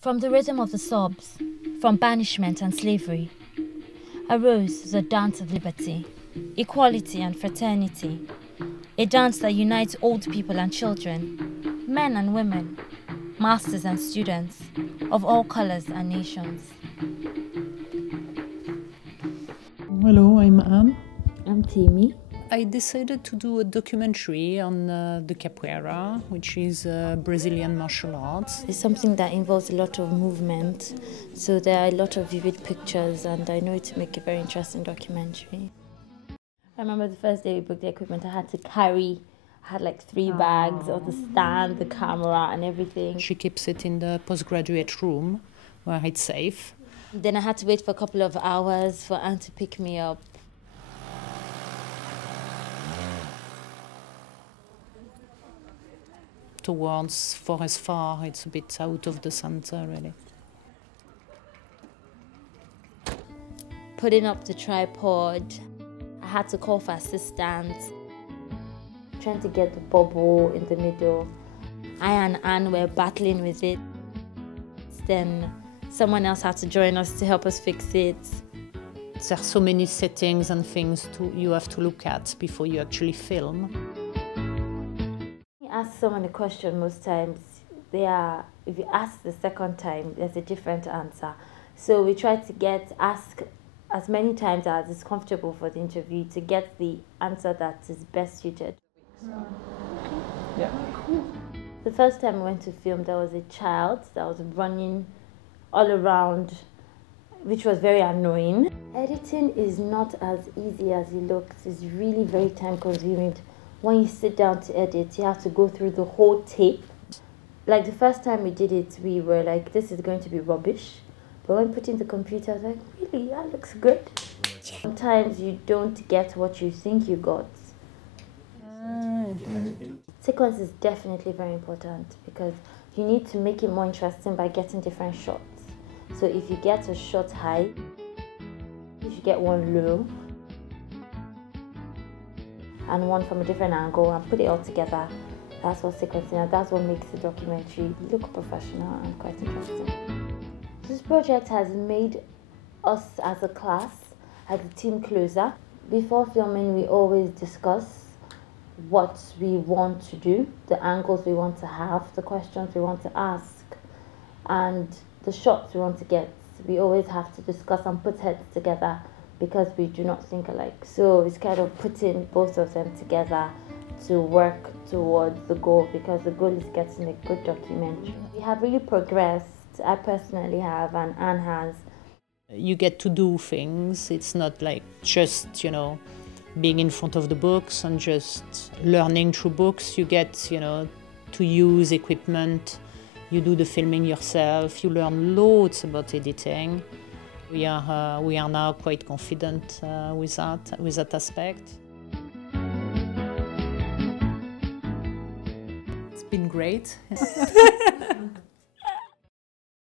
From the rhythm of the sobs, from banishment and slavery, arose the dance of liberty, equality and fraternity, a dance that unites old people and children, men and women, masters and students, of all colors and nations. Hello, I'm Anne. I'm Timmy. I decided to do a documentary on the Capoeira, which is Brazilian martial arts. It's something that involves a lot of movement, so there are a lot of vivid pictures, and I know it to make a very interesting documentary. I remember the first day we booked the equipment, I had like 3 bags of the stand, the camera and everything. She keeps it in the postgraduate room where it's safe. Then I had to wait for a couple of hours for Anne to pick me up. Towards Forest Far, it's a bit out of the center, really. Putting up the tripod, I had to call for assistance. Trying to get the bubble in the middle. I and Anne were battling with it. Then someone else had to join us to help us fix it. There are so many settings and things you have to look at before you actually film. Ask someone a question most times, if you ask the second time, there's a different answer. So we try to ask as many times as is comfortable for the interview to get the answer that is best suited. Yeah, cool. The first time we went to film, there was a child that was running all around, which was very annoying. Editing is not as easy as it looks. It's really very time consuming. When you sit down to edit, you have to go through the whole tape. Like the first time we did it, we were like, this is going to be rubbish. But when put in the computer, I was like, really, that looks good. Sometimes you don't get what you think you got. Sequence is definitely very important because you need to make it more interesting by getting different shots. So if you get a shot high, you should get one low, and one from a different angle and put it all together. That's what sequencing is. That's what makes the documentary look professional and quite interesting. This project has made us as a class, as a team closer. Before filming, we always discuss what we want to do, the angles we want to have, the questions we want to ask, and the shots we want to get. We always have to discuss and put heads together because we do not think alike. So it's kind of putting both of them together to work towards the goal, because the goal is getting a good documentary. We have really progressed. I personally have, and Anne has. You get to do things. It's not like just, being in front of the books and just learning through books. You get, to use equipment. You do the filming yourself. You learn loads about editing. We are now quite confident with that aspect. It's been great.